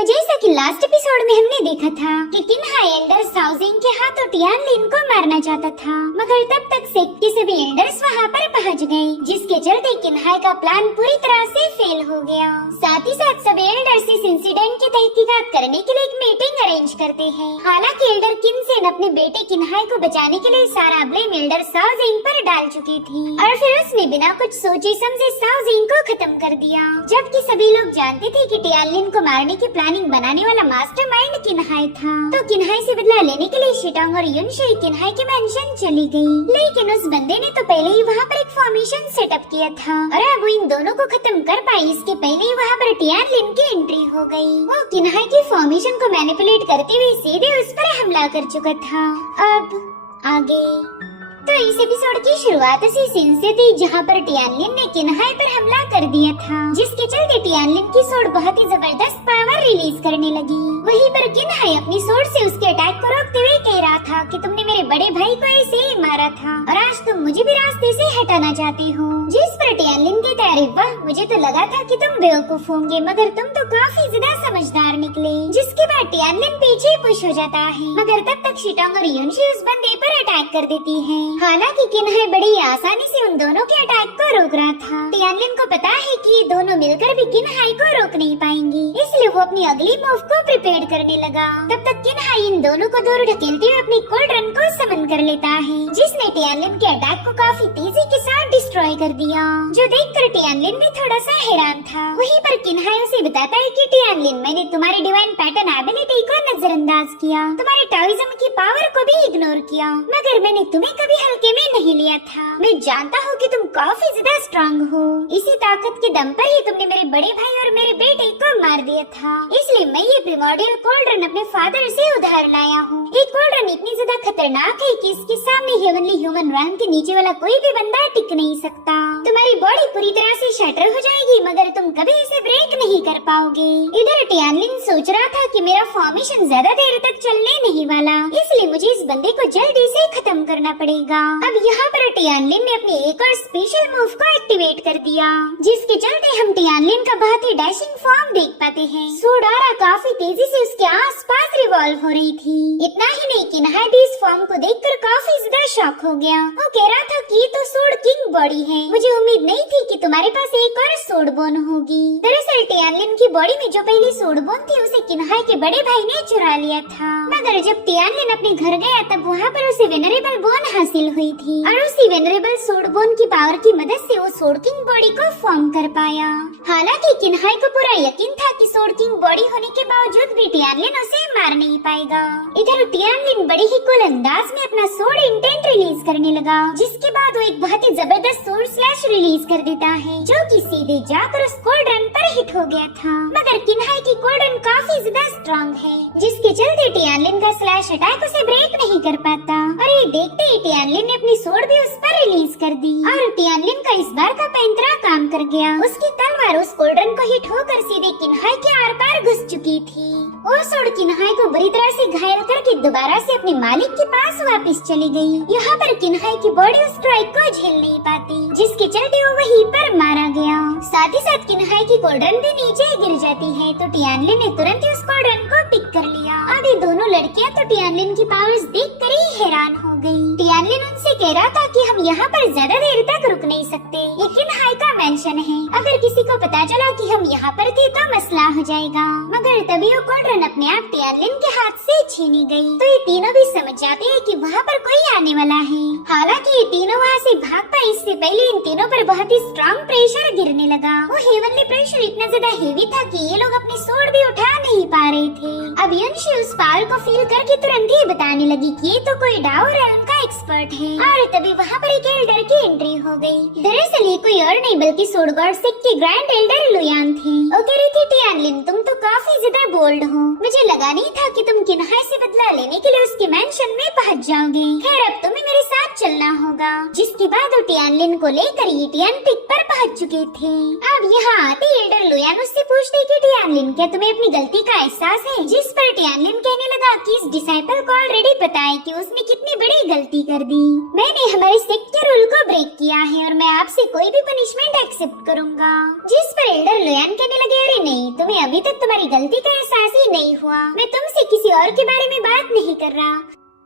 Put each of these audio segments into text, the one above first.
जैसा कि last episode में हमने देखा था कि किन्हाई एल्डर साउजिंग के हाथों टियानलिन को मारना चाहता था, मगर तब तक सेक्ट के सभी एल्डर्स वहाँ पर पहुँच गए, जिसके चलते किन्हाई का प्लान पूरी तरह से फेल हो गया। साथ ही साथ सभी एल्डर्स इस इंसिडेंट की तहकीकात करने के लिए एक मीटिंग अरेंज करते हैं। हालांकि एल्डर किनसेन अपने बेटे किन्हाई को बचाने के लिए सारा ब्लेम एल्डर साउजिंग पर डाल चुकी थी और फिर उसने बिना कुछ सोचे समझे साउजिंग को खत्म कर दिया, जबकि सभी लोग जानते थे कि टियानलिन को मारने की प्लानिंग बनाने वाला मास्टरमाइंड किन्हाई था। तो किन्हाई से बदला लेने के लिए शिटोंग और युनशे किन्हाई के मेंशन चली गई, लेकिन उस बंदे ने तो पहले ही वहाँ पर एक फॉर्मेशन सेटअप किया था और अब वो इन दोनों को खत्म कर पाई इसके पहले ही वहाँ पर टियानलिन की एंट्री हो गई। वो किन्हाई की फॉर्मेशन को मैनिपुलेट करते हुए सीधे उस पर हमला कर चुका था। अब आगे तो इस एपिसोड की शुरुआत उसी सीन से थी जहाँ पर टियानलिन ने किन्हाई पर हमला कर दिया था, जिसके चलते टियानलिन की सोड बहुत ही जबरदस्त पावर रिलीज करने लगी। वहीं पर किन्हाई अपनी सोड से उसके अटैक को रोकते हुए कह रहा था कि तुमने मेरे बड़े भाई को ऐसे ही मारा था और आज तुम मुझे भी रास्ते से हटाना चाहते हो। जिस पर टियानलिन कहता है, वाह, मुझे तो लगा था कि तुम बेवकूफ होंगे, मगर तुम तो काफी ज्यादा समझदार निकले। जिसके बाद टियानलिन पीछे पुश हो जाता है, मगर तब तक शिटोंग और युनशे उस बंदे पर अटैक कर देती है। हालांकि किन्हाई बड़ी आसानी से उन दोनों के अटैक को रोक रहा था। टियानलिन को पता है कि ये दोनों मिलकर भी किन्हाई को रोक नहीं पाएंगी, इसलिए वो अपनी अगली मूव को प्रिपेयर करने लगा। तब तक किन्हाई इन दोनों को दूर ढकेलते हुए अपनी कोल्ड्रन को समन कर लेता है, जिसने टियानलिन के अटैक को काफी तेजी के साथ डिस्ट्रॉय कर दिया, जो देखकर टियानलिन भी थोड़ा सा हैरान था। वहीं पर किन्हाई उसे बताता है कि टियानलिन, मैंने तुम्हारी डिवाइन पैटर्न एबिलिटी को नजरअंदाज किया, तुम्हारे टाओइज्म की पावर को भी इग्नोर किया, मगर मैंने तुम्हें कभी हल्के में नहीं लिया था। मैं जानता हूँ कि तुम काफी ज्यादा स्ट्रांग हो, इसी ताकत के दम पर ही तुमने मेरे बड़े भाई और मेरे बेटे को मार दिया था, इसलिए मैं ये प्रिमोर्डियल कोल्ड्रन अपने फादर से उधार लाया हूँ। ये कोल्ड्रन इतनी ज्यादा खतरनाक है कि इसके सामने हेवनली ह्यूमन रैंक के नीचे वाला कोई भी बंदा टिक नहीं सकता। तुम्हारी बॉडी पूरी तरह से शटर हो जाएगी, मगर तुम कभी इसे ब्रेक नहीं कर पाओगे। इधर टियानलिन सोच रहा था कि मेरा फॉर्मेशन ज्यादा देर तक चलने नहीं वाला, इसलिए मुझे इस बंदे को जल्दी से खत्म करना पड़ेगा। अब यहाँ पर टियानलिन ने अपनी एक और स्पेशल मूव को एक्टिवेट कर दिया, जिसके चलते हम टियानलिन का बहुत ही डैशिंग फॉर्म देख पाते हैं। सोडारा काफी तेजी से उसके आसपास रिवॉल्व हो रही थी। इतना ही नहीं, किन्हाई भी इस फॉर्म को देखकर काफी ज्यादा शॉक हो गया। वो कह रहा था कि ये तो सोड किंग बॉडी है, मुझे उम्मीद नहीं थी कि तुम्हारे पास एक और सोड बोन होगी। दरअसल टियानलिन की बॉडी में जो पहली सोड बोन थी उसे किन्हाई के बड़े भाई ने चुरा लिया था, मगर जब टियानलिन अपने घर गया तब वहाँ पर उसे वेनरेबल बोन हासिल हुई थी और उसी वेनरेबल सोड बोन की पावर की मदद से वो सोड किंग बॉडी को फॉर्म कर पाया। हालांकि किन्हाई को पूरा यकीन था कि सोड किंग बॉडी होने के बावजूद भी टियानलिन उसे मार नहीं पाएगा। इधर टियानलिन बड़ी ही कूल अंदाज में अपना सोड इंटेंट रिलीज करने लगा, जिसके बाद वो एक बहुत ही जबरदस्त सोड स्लैश रिलीज कर देता है, जो कि सीधे जाकर उस कोल्ड्रन पर हिट हो गया था। मगर किन्हाई की कोल्ड्रन काफी ज्यादा स्ट्रॉन्ग है, जिसके चलते टियानलिन का स्लैश अटैक उसे ब्रेक नहीं कर पाता और ये देखते ही टियानलिन ने अपनी सोड भी उस पर रिलीज कर दी और टियानलिन का इस बार का पैंतरा काम कर गया। उसकी तलवार उस कोल्ड्रन को हिट होकर सीधे किन्हाई के आर पार घुस चुकी थी। वो सोड किन्हाई को बुरी तरह से घायल करके दोबारा से अपने मालिक के पास वापस चली गई। यहाँ पर किन्हाई की बॉडी उस स्ट्राइक को झेल नहीं पाती, जिसके चलते वो वहीं पर मारा गया। साथ ही साथ किन्हाई की कोल्ड्रन भी नीचे गिर जाती है, तो टियानलिन ने तुरंत ही उस कोल्ड्रन को पिक कर लिया। अब ये दोनों लड़कियाँ तो टियानलिन की पावर्स देखकर ही हैरान हो गई। टियानलिन उनसे कह रहा था कि हम यहाँ पर ज्यादा देर तक रुक नहीं सकते, ये किन्हाई का मेंशन है, अगर किसी को पता चला कि हम यहाँ पर थे तो मसला हो जाएगा। मगर तभी वो कोल्ड्रन अपने आप टियानलिन के हाथ से छीनी गई, तो ये तीनों भी समझ जाते हैं कि वहाँ पर कोई आने वाला है। हालांकि ये तीनों वहाँ से भाग पाए, इससे पहले इन तीनों पर बहुत ही स्ट्रॉन्ग प्रेशर गिरने लगा। वो हेवनली प्रेशर इतना ज्यादा हेवी था कि ये लोग अपनी सोड भी उठा नहीं पा रहे थे। अब युनशे उस पावर को फील करके तुरंत ही बताने लगी कि ये तो कोई डाओ रेल्म का एक्सपर्ट है, और तभी वहाँ पर एक एल्डर की एंट्री हो गई। दरअसल ये कोई और नहीं बल्कि सोड गॉड सेक्ट के ग्रैंड एल्डर लुयान थे। वो कह रही थी, टियानलिन, तुम तो काफी ज्यादा बोल्ड हो, मुझे लगा नहीं था कि तुम किन्हाई से बदला लेने के लिए उसके मेंशन में पहुंच जाओगे। खैर, अब तुम्हें मेरे साथ चलना होगा। जिसके बाद वो टियानलिन को लेकर ईटियन पिक पर पहुंच चुके थे। अब यहाँ आते एल्डर लुयान उससे पूछते कि टियानलिन, क्या तुम्हें अपनी गलती का एहसास है? जिस पर टियानलिन कहने लगा कि इस डिसाइपल को ऑलरेडी पता है कि उसने कितनी बड़ी गलती कर दी। मैंने हमारे सेक्ट के रूल को ब्रेक किया है और मैं आपसे कोई भी पनिशमेंट एक्सेप्ट करूंगा। जिस पर एल्डर लुयान कहने लगे, अरे नहीं, तुम्हें अभी तक तुम्हारी गलती का एहसास नहीं हुआ। मैं तुमसे किसी और के बारे में बात नहीं कर रहा,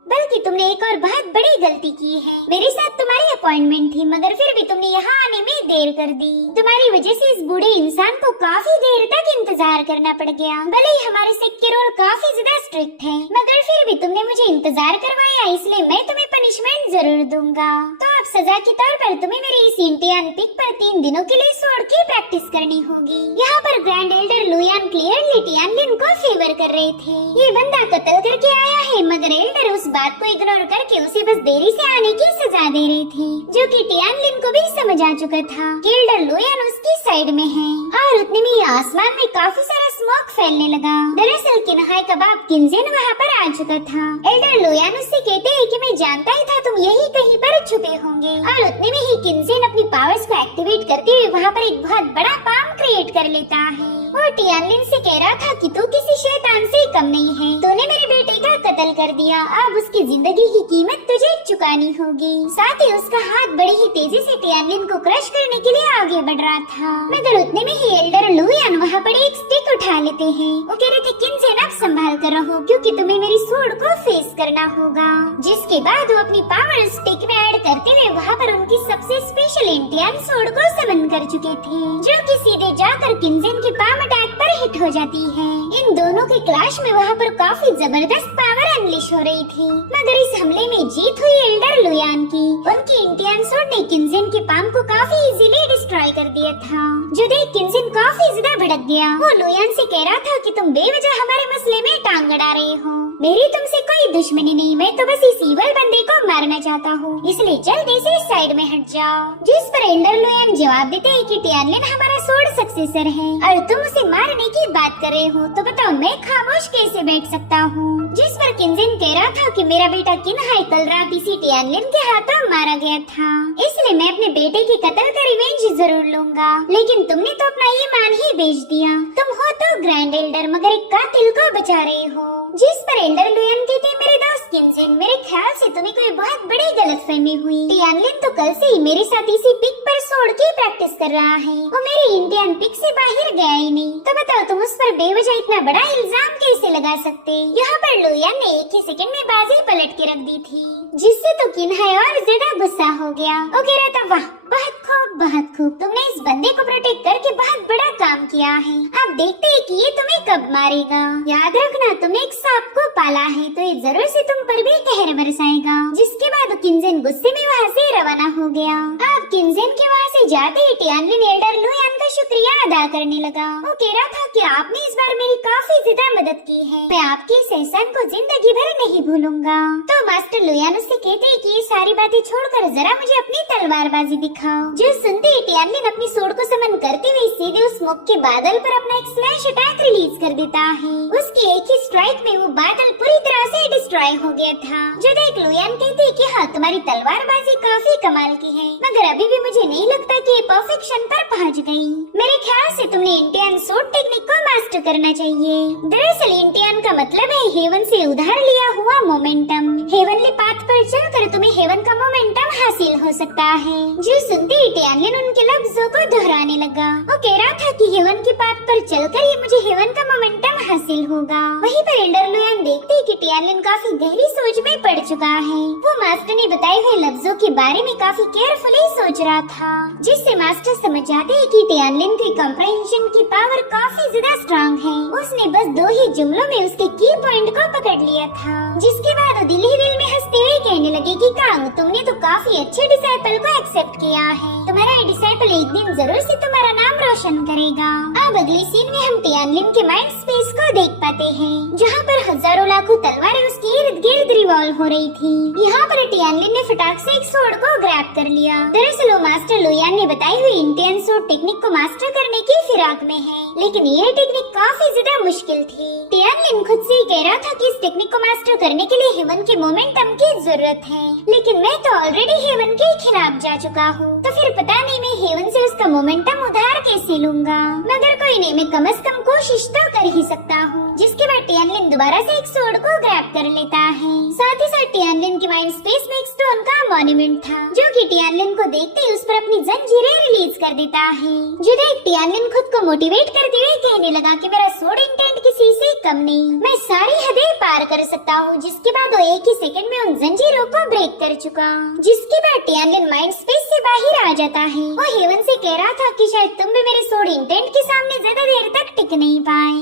बल्कि तुमने एक और बहुत बड़ी गलती की है। मेरे साथ तुम्हारी अपॉइंटमेंट थी, मगर फिर भी तुमने यहाँ आने में देर कर दी। तुम्हारी वजह से इस बूढ़े इंसान को काफी देर तक इंतजार करना पड़ गया। भले ही हमारे सेक्ट के रूल काफी ज्यादा स्ट्रिक्ट है, मगर फिर भी तुमने मुझे इंतजार करवाया, इसलिए मैं तुम्हें पनिशमेंट जरूर दूंगा। तो अब सजा के तौर पर तुम्हें मेरे इस इंटियन पिक पर 3 दिनों के लिए स्वॉर्ड की प्रैक्टिस करनी होगी। यहाँ पर ग्रैंड एल्डर लुयान क्लियरली टियानलिन को फेवर कर रहे थे। ये बंदा कत्ल करके आया है, मगर एल्डर उस बात को इग्नोर करके उसे बस देरी से आने की सजा दे रहे थे, जो कि टियानलिन को भी समझ आ चुका था कि एल्डर लुयान उसकी साइड में है। और उतने में ही आसमान में काफी सारा स्मोक फैलने लगा। दरअसल किन्हाई का बाप किंजेन वहाँ पर आ चुका था। एल्डर लुयान उससे कहते हैं कि मैं जानता ही था तुम यही कहीं पर छुपे होंगे। और उतने में ही किंजेन अपनी पावर्स को एक्टिवेट करते हुए वहाँ पर एक बहुत बड़ा पाम क्रिएट कर लेता है। और टियानलिन से कह रहा था कि तू किसी शैतान से कम नहीं है, तूने मेरे बेटे का कत्ल कर दिया, अब उसकी जिंदगी की कीमत तुझे चुकानी होगी। साथ ही उसका हाथ बड़ी ही तेजी से टियानलिन को क्रश करने के लिए आगे बढ़ रहा था, मगर उतने में ही एल्डर लुयान वहाँ पर एक स्टिक उठा लेते हैं। वो कह रहे थे किंजेन अब संभाल कर रहो, क्योंकि तुम्हें मेरी स्वॉर्ड को फेस करना होगा। जिसके बाद वो अपनी पावर स्टिक में ऐड करते हुए वहाँ पर उनकी सबसे स्पेशल इंटियन स्वॉर्ड को समन कर चुके थे, जो कि सीधे जाकर किंजेन के पाम अटैक पर हिट हो जाती है। इन दोनों के क्लैश में वहाँ पर काफी जबरदस्त पावर अनलिश हो रही थी, मगर इस हमले में जीत हुई एल्डर लुयान की। उनकी इंटियन स्वॉर्ड ने किंजेन के पाम को काफी इजीली डिस्ट्रॉय कर दिया था, जो देख किंजेन काफी ज्यादा भड़क गया। वो लुयान से कह रहा था कि तुम बेवजह हमारे मसले में टांग अड़ा रहे हो, मेरी तुमसे कोई दुश्मनी नहीं, मैं तो बस इस ईवल बंदे को मारना चाहता हूँ, इसलिए जल्दी से साइड में हट जाओ। जिस पर एल्डर लुयान जवाब देते हैं कि टियानलिन हमारा स्वॉर्ड सक्सेसर है और तुम उसे मारने की बात कर रहे हो, तो बताओ मैं खामोश कैसे बैठ सकता हूँ। जिस पर किंजेन कह रहा था कि मेरा बेटा किन्हाई कल रात इसी टियानलिन के हाथों मारा गया था, इसलिए मैं अपने बेटे के कत्ल का रिवेंज जरूर लूंगा, लेकिन तुमने तो अपना ईमान ही बेच दिया। तुम हो तो ग्रैंड एल्डर, मगर एक कातिल को बचा रहे हो। जिस पर एल्डर लुयान कहते हैं मेरे दोस्त किंजेन, मेरे ख्याल से तुम्हें कोई बहुत बड़ी गलतफहमी हुई। टियानलिन तो कल से ही मेरे साथ इसी पिक पर स्वॉर्ड की प्रैक्टिस कर रहा है, वो मेरी इंडियन पिक से बाहर गया ही नहीं। तो बताओ तुम उस पर बेवजह इतना बड़ा इल्जाम कैसे लगा सकते। यहाँ पर लुयान ने एक ही सेकंड में बाजी पलट के रख दी थी, जिससे तो किन्हाई और ज्यादा गुस्सा हो गया। वो कह रहा था वाह बहुत खूब बहुत खूब, तुमने इस बंदे को प्रोटेक्ट करके बहुत बड़ा काम किया है। अब देखते हैं कि ये तुम्हें कब मारेगा। याद रखना तुमने एक सांप को पाला है, तो ये जरूर से तुम पर भी कहर बरसाएगा। जिसके बाद किंजेन गुस्से में वहाँ से रवाना हो गया। अब किंजेन के वहाँ से जाते ही टियानलिन एल्डर लुयान का शुक्रिया अदा करने लगा। वो कह रहा था कि आपने इस बार मेरी काफी ज्यादा मदद की है, मैं आपके इस एहसान को जिंदगी भर नहीं भूलूंगा। तो मास्टर लुयान उससे कहते हैं कि ये सारी बातें छोड़कर जरा मुझे अपनी तलवारबाजी दिखाओ। जो सुनते ही टियानलिन अपनी स्वॉर्ड को समन करते हुए सीधे उस स्मोक के बादल पर अपना एक स्लैश अटैक रिलीज कर देता है। उसकी एक ही स्ट्राइक में वो बादल पूरी तरह से डिस्ट्रॉय हो गया था। जो देख लुयान कहते हैं कि हाँ तुम्हारी तलवारबाजी काफी कमाल की है, मगर अभी भी मुझे नहीं लगता कि ये परफेक्शन पर पहुंच गई। मेरे ख्याल से तुमने इंटियन स्वॉर्ड टेक्निक को मास्टर करना चाहिए। दरअसल इंटियन का मतलब है हेवन से उधार लिया हुआ मोमेंटम। हेवनली पाथ पर चलकर तुम्हें हेवन का मोमेंटम हासिल हो सकता है। जो सुनते ही टियानलिन उनके लफ्जों को दोहराने लगा। वो कह रहा था कि हेवन के पाथ पर चलकर ही मुझे हेवन का मोमेंटम हासिल होगा। वहीं पर एल्डर लुयान देखते हैं कि टियानलिन काफी गहरी सोच में पड़ चुका है। वो मास्टर ने बताए हुए लफ्जों के बारे में काफी केयरफुली सोच रहा था, जिससे मास्टर समझ जाते हैं कि टियानलिन की कॉम्प्रहेंशन की पावर काफी ज्यादा स्ट्रांग है। उसने बस 2 ही जुमलों में उसके की पॉइंट को पकड़ लिया था। जिसके बाद वो दिल ही दिल में हंसते हुए कहने लगे कि कांग तुमने तो काफी अच्छे डिसाइपल को एक्सेप्ट किया है, तुम्हारा ये डिसाइपल एक दिन जरूर से तुम्हारा नाम रोशन करेगा। अब अगले सीन में हम टियानलिन के माइंड स्पेस को देख पाते हैं, जहाँ पर हजारों लाखों तलवारें उसके इर्द गिर्द रिवॉल्व हो रही थी। यहाँ पर टियानलिन ने फटाक से एक स्वॉर्ड को ग्रैब कर लिया। दरअसल वो मास्टर लुयान ने बताई हुई इंटियन स्वॉर्ड टेक्निक को मास्टर करने की फिराक में है, लेकिन ये टेक्निक काफी ज्यादा मुश्किल थी। टियानलिन खुद से ही कह रहा था कि इस टेक्निक को मास्टर करने के लिए हेवन के मोमेंटम की जरूरत है, लेकिन मैं तो ऑलरेडी हेवन के खिलाफ जा चुका हूँ, तो फिर पता नहीं मैं हेवन से उसका मोमेंटम उधार कैसे लूंगा। मगर कोई नहीं, मैं कम से कम कोशिश तो कर ही सकता हूँ। जिसके बाद टियानलिन दोबारा से एक स्वॉर्ड को ग्रैब कर लेता है। साथ ही साथ टियानलिन के माइंड स्पेस में एक स्टोन का मॉन्यूमेंट था, जो कि टियानलिन को देखते ही उस पर अपनी जंजीरें रिलीज कर देता है। जो देख टियानलिन खुद को मोटिवेट करते हुए कहने लगा कि मेरा सोड इंटेंट किसी से कम नहीं, मैं सारी हदें पार कर सकता हूँ। जिसके बाद वो एक ही सेकंड में उन जंजीरों को ब्रेक कर चुका। जिसके बाद टियानलिन माइंड स्पेस से बाहर आ जाता है। वो हेवन से कह रहा था कि शायद तुम भी मेरे सोड इंटेंट के सामने ज्यादा देर तक टिक नहीं पाए,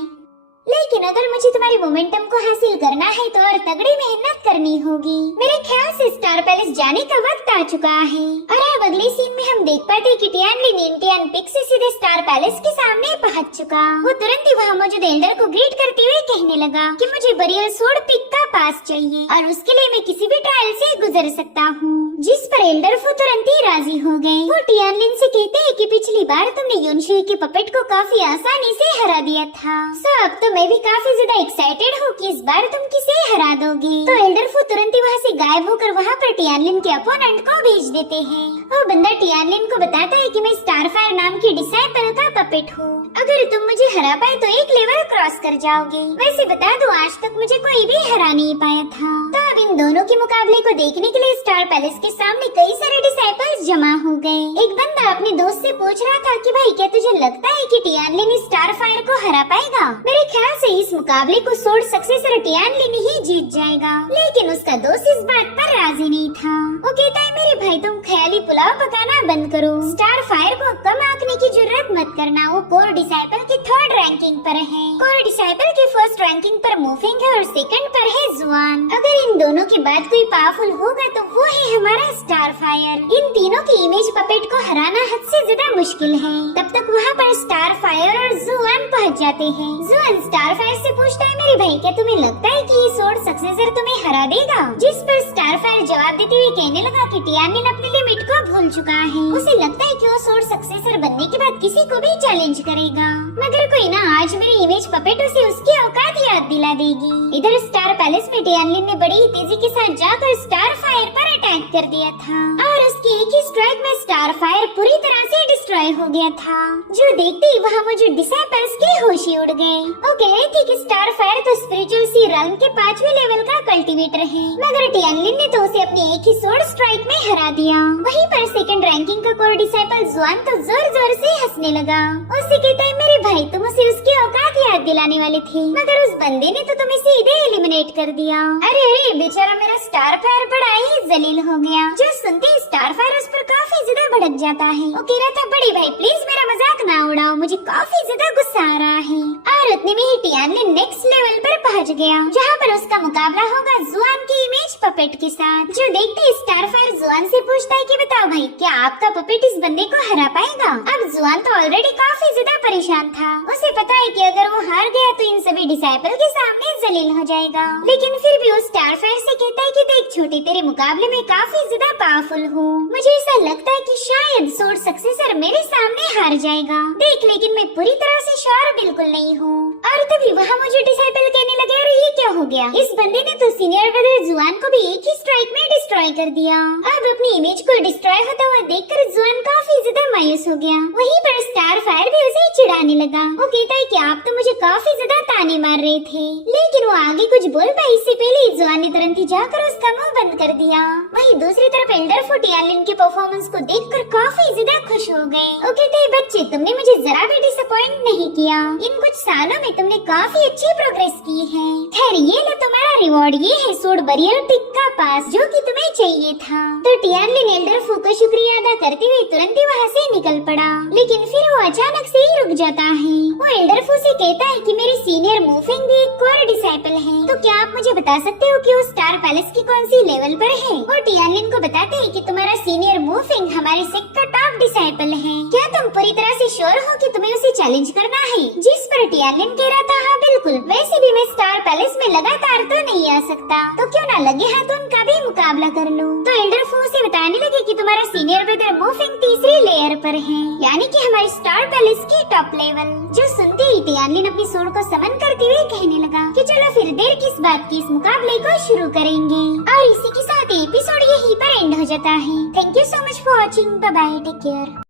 लेकिन अगर मुझे तुम्हारी मोमेंटम को हासिल करना है तो और तगड़ी मेहनत करनी होगी। मेरे ख्याल से स्टार पैलेस जाने का वक्त आ चुका है। और अब अगले सीन में हम देख पाते कि टियानलिन इंटियन पिक से सीधे स्टार पैलेस के सामने पहुंच चुका। वो तुरंत ही वहाँ मौजूद एल्डर को ग्रीट करते हुए कहने लगा कि मुझे बरियल सोड पिक का पास चाहिए और उसके लिए मैं किसी भी ट्रायल से गुजर सकता हूँ। जिस पर एल्डर फू तुरंत ही राजी हो गए। वो टियानलिन से कहते हैं कि पिछली बार तुमने युनशुई के पपेट को काफी आसानी से हरा दिया था, सो अब तो मैं भी काफी ज्यादा एक्साइटेड हूँ कि इस बार तुम किसे हरा दोगे। तो एल्डर फू तुरंत ही वहाँ से गायब होकर वहाँ पर टियानलिन के अपोनेंट को भेज देते हैं। वो बंदा टियानलिन को बताता है कि मैं स्टारफायर नाम की डिसाइपल का पपेट हूँ, अगर तुम मुझे हरा पाए तो एक लेवल क्रॉस कर जाओगे। वैसे बता दो आज तक मुझे कोई भी हरा नहीं पाया था। तो अब इन दोनों के मुकाबले को देखने के लिए स्टार पैलेस के सामने कई सारे डिसाइपल्स जमा हो गए। एक बंदा अपने दोस्त से पूछ रहा था कि भाई क्या तुझे लगता है कि टियानलिन स्टार फायर को हरा पाएगा? मेरे ख्याल से इस मुकाबले को सोड सक्सेसर टियानलिन ही जीत जाएगा, लेकिन उसका दोस्त इस बात पर राजी नहीं था। वो कहता है मेरे भाई तुम ख्याली पुलाव पकाना बंद करो, स्टार फायर को कम आंकने की जरूरत मत करना। वो कोर डिसाइपल की 3rd रैंकिंग पर है। कोर डिसाइपल की 1st रैंकिंग पर मूफिंग है और 2nd पर है जुआन। अगर इन दोनों के बाद कोई पावरफुल होगा तो वो है हमारा स्टार फायर। इन तीनों की इमेज पपेट को हराना हद से ज्यादा मुश्किल है। तब तक वहाँ पर स्टार फायर और जुआन पहुँच जाते हैं। जुआन स्टार फायर से पूछता है मेरे भाई क्या तुम्हें लगता है कि ये सोड सक्सेसर तुम्हें हरा देगा? जिस पर स्टार फायर जवाब देते हुए कहने लगा कि टियानलिन अपनी लिमिट को भूल चुका है। उसे लगता है कि वो सोड सक्सेसर बनने के बाद किसी को भी चैलेंज करेगा, मगर कोई ना आज मेरी इमेज पपेटों से उसकी औकात याद दिला देगी। इधर स्टार पैलेस में टियानलिन ने बड़ी ही तेजी के साथ जाकर स्टार फायर पर अटैक कर दिया था और उसकी एक ही स्ट्राइक में स्टार फायर पूरी तरह से डिस्ट्रॉय हो गया था। जो देखते ही वहाँ मौजूद डिसाइपल्स के होश ही उड़ गए। वो कह रहे थे कि स्टार फायर तो स्पिरिचुअल सी realm के 5वें लेवल का कल्टीवेटर है, मगर टियानलिन ने तो उसे अपनी एक ही सोड स्ट्राइक में हरा दिया। वहीं पर 2nd रैंकिंग का कोर डिसाइपल जुआन तो जोर जोर से हंसने लगा। उससे कहता है मेरे भाई तुम उसे उसकी औकात याद दिलाने वाले थे, मगर उस बंदे ने तो तुम्हें सीधे एलिमिनेट कर दिया। अरे बेचारा मेरा स्टार फायर बड़ा ही जलील हो गया। जो सुनते ही स्टार फायर उस पर काफी ज्यादा भड़क जाता है। वो कह रहा था बड़ी भाई प्लीज मेरा मजाक ना उड़ाओ, मुझे काफी ज्यादा गुस्सा आ रहा है। और उतने में ही टियानलिन नेक्स्ट लेवल पर पहुंच गया, जहाँ पर उसका मुकाबला होगा जुआन की इमेज पपेट के साथ। जो देखते ही स्टार फायर जुआन से पूछता है कि बताओ भाई क्या आपका पपेट इस बंदे को हरा पाएगा? अब जुआन तो ऑलरेडी काफी ज्यादा परेशान था। उसे पता है कि अगर वो हार गया तो इन सभी डिसाइपल के सामने जलील हो जाएगा, लेकिन फिर भी वो स्टार फायर से कहता है कि देख छोटे तेरे मुकाबले में काफी ज्यादा पावरफुल हूँ, मुझे ऐसा लगता है कि शायद सोड सक्सेसर मेरे सामने हार जाएगा। देख लेकिन मैं पूरी तरह से श्योर बिल्कुल नहीं हूँ। और तभी वहाँ मुझे डिसाइपल कहने लगे अरे ये क्या हो गया, इस बंदे ने तो सीनियर ब्रदर जुआन को भी एक ही स्ट्राइक में डिस्ट्रॉय कर दिया। अब अपनी इमेज को डिस्ट्रॉय होता हुआ देखकर जुआन काफी ज्यादा मायूस हो गया। वहीं पर स्टार फायर भी उसे चिढ़ाने लगा। वो कहता है कि आप तो मुझे काफी ज्यादा ताने मार रहे थे, लेकिन वो आगे कुछ बोल पाए इससे पहले जुआन ने तुरंत ही जाकर उसका मुंह बंद कर दिया। वहीं दूसरी तरफ एल्डर फू टियानलिन के परफॉर्मेंस को देखकर काफी ज्यादा खुश हो गए। वो कहते हैं बच्चे तुमने मुझे जरा भी डिसअपॉइंट नहीं किया, इन कुछ सालों में तुमने काफी अच्छी प्रोग्रेस की है। खैर ये लो तुम्हारा रिवॉर्ड, ये है सोड बरियल पिक का पास जो कि तुम्हें चाहिए था। तो टियानलिन एल्डर फू का शुक्रिया अदा करते हुए तुरंत ही वहाँ से निकल पड़ा, लेकिन फिर वो अचानक से ही रुक जाता है। वो एल्डर फू से कहता है कि मेरी सीनियर मूफिंग भी एक कोर डिसाइपल है, तो क्या आप मुझे बता सकते हो कि वो स्टार पैलेस की कौन सी लेवल पर है? वो टियानलिन को बताते हैं कि तुम्हारा सीनियर मूफिंग हमारे सेक्ट का टॉप डिसाइपल है, क्या तुम पूरी तरह से श्योर हो कि तुम्हें उसे चैलेंज करना है? जिस पर टियानलिन कह रहा था हाँ बिल्कुल, वैसे भी मैं स्टार पैलेस में लगातार तो नहीं आ सकता, तो क्यों ना लगे हाथ उनका भी मुकाबला कर लूं। तो एल्डर फू से बताने लगे कि तुम्हारा सीनियर ब्रदर मूफिंग 3री लेयर पर है, यानी कि हमारे स्टार पैलेस की टॉप लेवल। जो सुनते ही टियानलिन अपनी सोड को समन करते हुए कहने लगा कि चलो फिर देर किस बात की, इस मुकाबले को शुरू करेंगे। और इसी के साथ एपिसोड यहीं पर एंड हो जाता है। Thank you so much for watching, bye bye, take care.